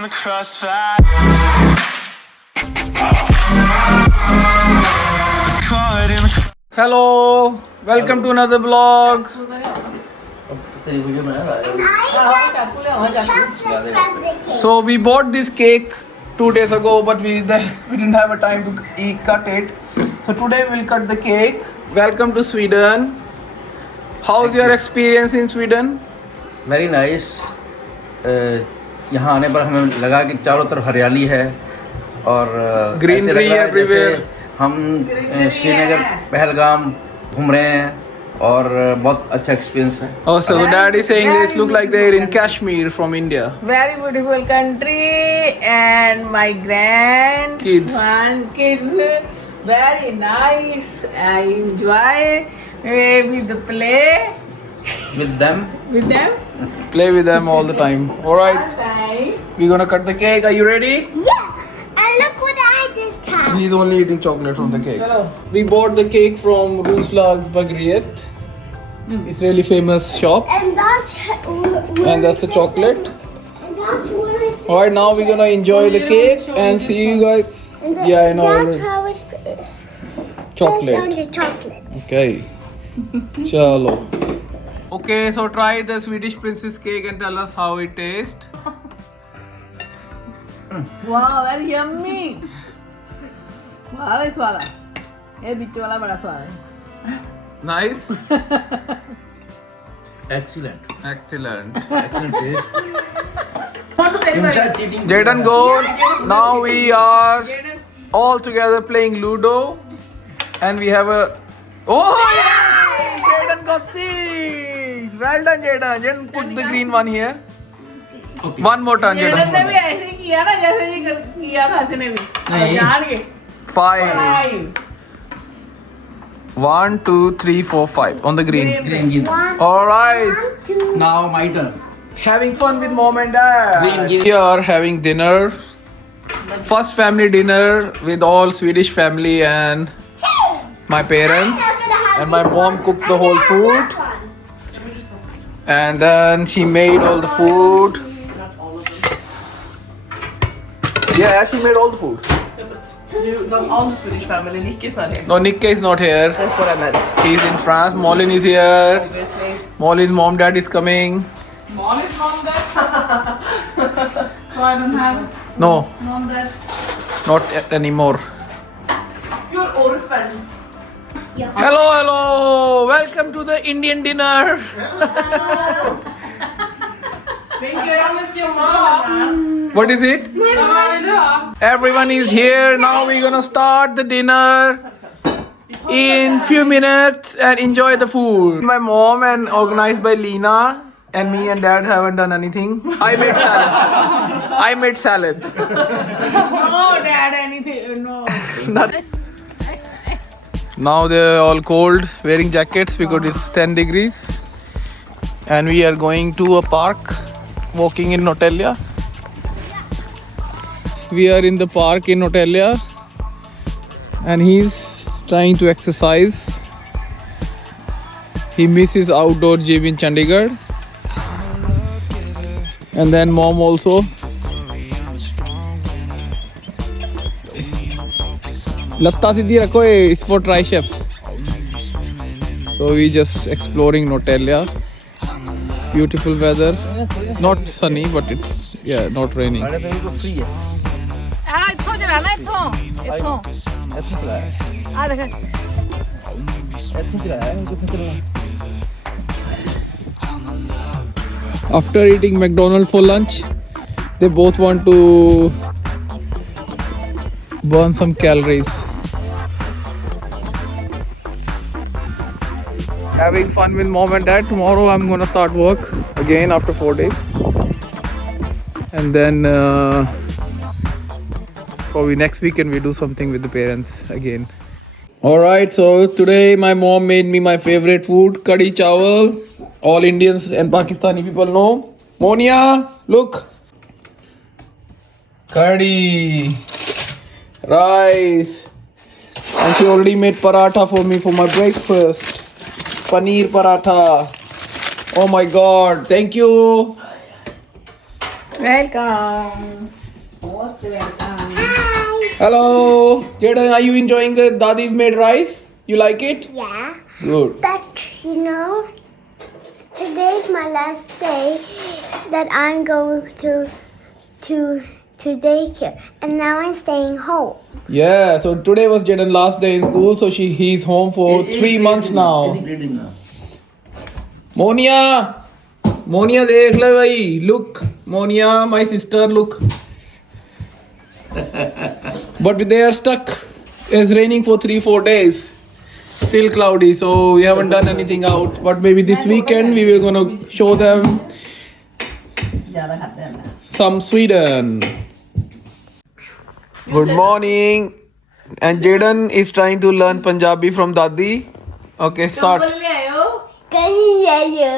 in the crossfire. It's caught in the Hello, welcome to another vlog. So we bought this cake 2 days ago, but we didn't have a time to cut it. So today we'll cut the cake. Welcome to Sweden. How's your experience in Sweden? Very nice यहाँ आने पर हमें लगा कि चारों तरफ हरियाली है और ऐसे लग रहा है जैसे हम श्रीनगर पहलगाम घूम रहे हैं और बहुत अच्छा एक्सपीरियंस है. Oh, so dad is saying this look like they're in Kashmir from India. Very beautiful country and my Kids. kids very nice. I enjoy with the play With them. with them. Play with them all the time. All right, Okay. we're gonna cut the cake. Are you ready? Yeah, and look what I just had. He's only eating chocolate from the cake. Hello. We bought the cake from Roslags Bagriet. It's really famous shop. And that's And that's the chocolate. And that's where it says. Alright, now we're gonna enjoy the cake and see you guys. And Yeah, I know. That's how it is. Chocolate. On the chocolate. Okay. Chalo. Okay, so try the Swedish princess cake and tell us how it tastes. Wow, very yummy. स्वाद है. ये बीच वाला बड़ा स्वाद है. Nice? Excellent. Excellent. Excellent taste. Jaden goal. Now we are all together playing Ludo. And we have a... Oh yeah! Jaden got 6! Well done, Jaden. Jaden, put the green one here. Okay. One more turn, Jaden ने Jaden. भी ऐसे ही किया ना जैसे ये किया था इसने भी. नहीं. जान के. 5. 5. 1, 2, 3, 4, 5. On the green. Green. Alright. Two. Now my turn. Having fun with mom and dad. Green. We are having dinner. First family dinner with all Swedish family and my parents. And my mom cooked the whole food. And then she made all the food. Yeah, she made all the food. All the Swedish family, Nick is not here. No, Nikke is not here. That's what I meant. He's in France. Molin is here. Molin's mom, dad is coming. Mom is mom dad. So I don't have No, mom dad. not yet anymore. You're orphan. Hello, hello. Welcome to the Indian dinner. Thank you, I missed your mom. What is it? Everyone is here. Now we're gonna start the dinner in few minutes and enjoy the food. My mom and organized by Lena and me and dad haven't done anything. I made salad. I made salad. No, dad, anything. No. Not- Now they're all cold, wearing jackets because it's 10 degrees. And we are going to a park, walking in Norrtälje. We are in the park in Norrtälje. And he's trying to exercise. He misses outdoor gym in Chandigarh. And then mom also. Latta sidhi rakho, it's for triceps. So we just exploring Norrtälje. Beautiful weather. Not sunny, but it's not raining. मेरे पे तो free है. Ah, इत्थों चलाना इत्थों. इत्थों. ऐसे चला है. आ देख. ऐसे चला है. कुछ चला. After eating McDonald's for lunch, they both want to burn some calories. Having fun with mom and dad. Tomorrow I'm gonna start work again after 4 days. And then probably next weekend we do something with the parents again. Alright, so today my mom made me my favorite food, kadhi chawal. All Indians and Pakistani people know. Monia, look. Kadhi, rice. And she already made paratha for me for my breakfast. Paneer paratha. Oh my god, thank you. Welcome. Most welcome. Hello, Jaden, are you enjoying the Dadi's made rice? You like it? Yeah. Good. But you know, today's my last day that I'm going to daycare, and now I'm staying home. Yeah, so today was Jaden's last day in school, so he's home for 3 months now. Monia, dekh le bhai. Look, Monia, my sister, look. But they are stuck. It's raining for 3-4 days. Still cloudy, so we haven't done anything out. But maybe this weekend we will gonna show them some Sweden. Good morning. And Jaden is trying to learn Punjabi from Dadi. Okay, start. कहीं आयो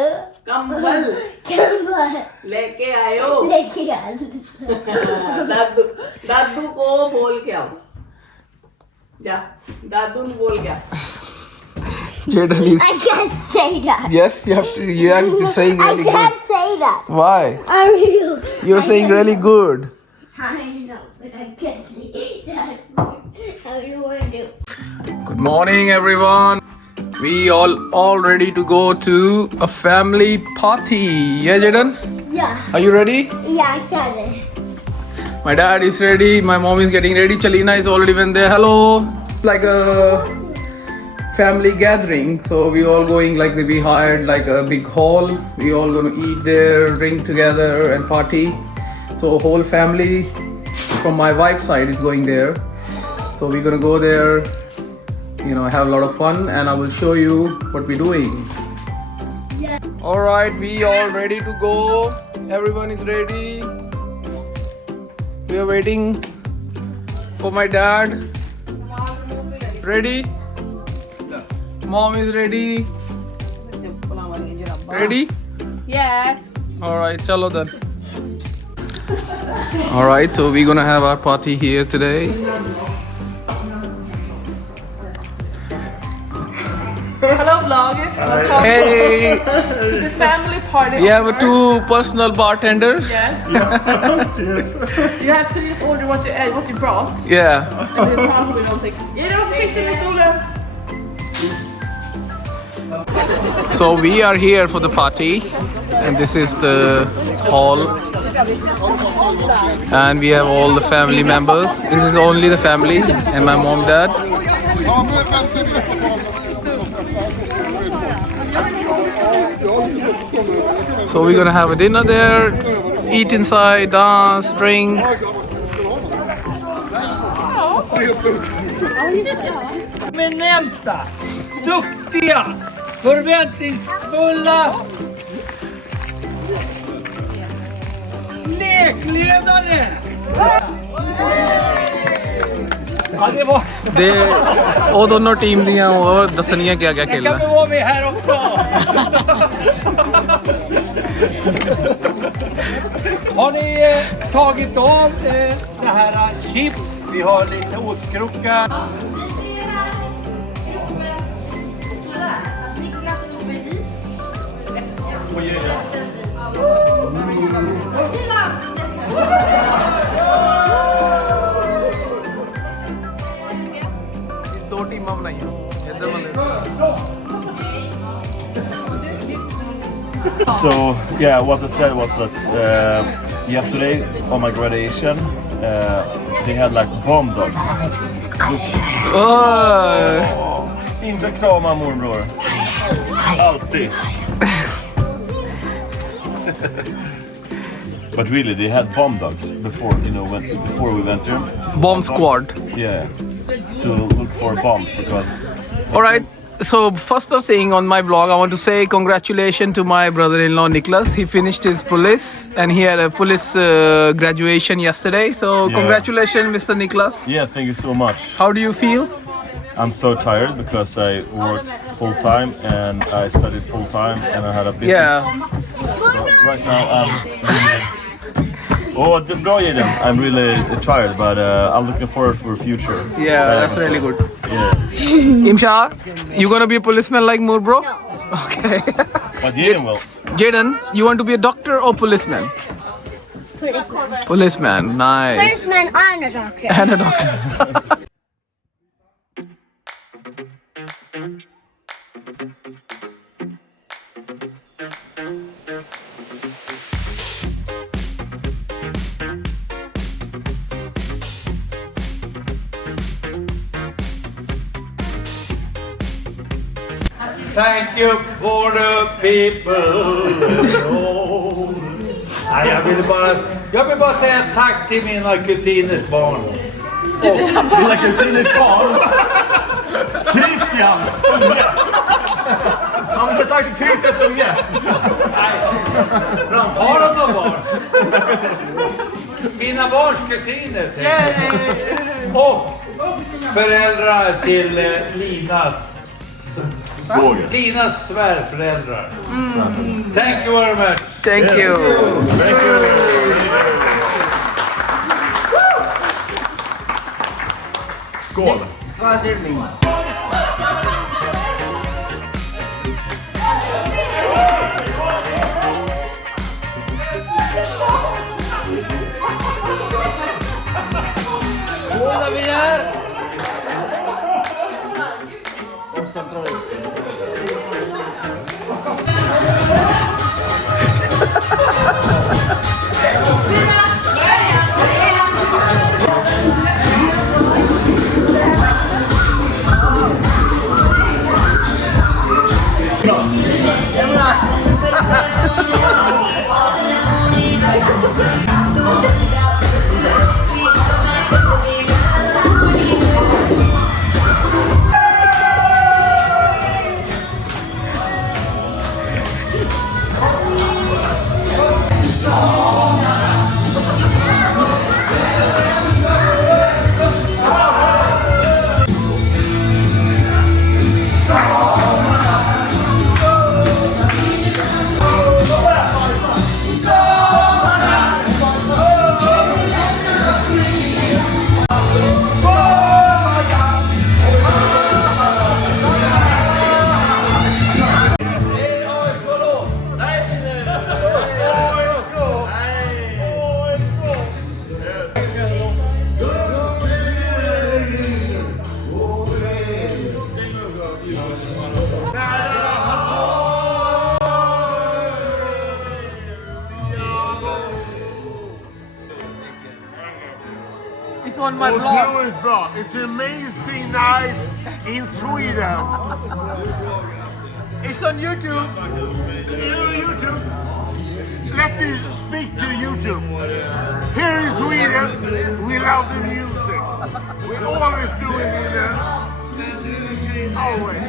कंबल कमर लेके आयो लेके आ दादू दादू को बोल के आओ जा दादू ने बोल के आओ Jaden is. I can't say that. Yes, you are saying I really good. can't say that. Why? I'm real. You're saying really good. I know, but I can't say that word. I don't want to. Good morning, everyone. We all ready to go to a family party. Yeah, Jaden? Yeah. Are you ready? Yeah, excited. My dad is ready. My mom is getting ready. Chalina is already went there. Hello. Like a family gathering. So we all going, like we hired like a big hall. We all gonna eat there, drink together and party. So whole family from my wife's side is going there. So we're gonna go there, you know, have a lot of fun, and I will show you what we're doing. All right, we all ready to go. Everyone is ready. We are waiting for my dad. Ready? Mom is ready. Ready? Yes All right, chalo then. All right, so we're gonna have our party here today. Hello vlogger. Welcome Hey, to the family party. we have offer. 2 personal bartenders. Yes. You have to just order what you brought. Yeah. And this half we don't take. Är det försiktigt med stolen? So we are here for the party, and this is the hall, and we have all the family members. This is only the family and my mom, dad. So we're gonna have a dinner there, eat inside, dance, drink. Eminenta, duktiga, förväntningsfulla lekledare. Ja, det var... ਉਹ ਦੋਨੋਂ team ਦੀਆਂ ਉਹ ਦੱਸਣੀਆਂ ਕਿਆ ਕਿਆ Jag ਖੇਲਣਾ. kan vara med här också. Har ni tagit av det här chips? Vi har lite ostkrocka. ਦੋ ਟੀਮਾਂ ਬਣਾਈਆਂ ਇੱਧਰ ਵਾਲੇ. So yeah, what I said was that yesterday on my graduation, they had like bomb dogs. Inte krama morbror. Alltid. But really, they had bomb dogs before, you know, before we went there. Bomb squad. Yeah, to look for bombs because. All right. So first of saying on my vlog, I want to say congratulations to my brother-in-law Nicholas. He finished his police and he had a police graduation yesterday. So congratulations, Mr. Nicholas. Yeah, thank you so much. How do you feel? I'm so tired because I worked full time and I studied full time and I had a business. Yeah. So right now bra Jaden. I'm really tired, but I'm looking forward for the future. Yeah, that's really good. Yeah. Imsha, you gonna be a policeman like Moore, bro? No. Okay. But Jaden will. Jaden, you want to be a doctor or policeman? policeman. Policeman, nice. Policeman and a doctor. And a doctor. Thank you for the people. Nej, jag vill bara säga tack till mina kusiners barn. Dina kusiners barn. Christians unge. Han vill säga tack till Christians unge. Har de några barn? Mina barns kusiner. Och föräldrar till Linas svärföräldrar. Thank you very much. Thank you. Thank you. Skål. Båda vi är. It's on my blog. Otroligt bra. It's amazing nice in Sweden. It's on YouTube. YouTube. Let me speak to YouTube. Here in Sweden, we love the music. We always do it in always.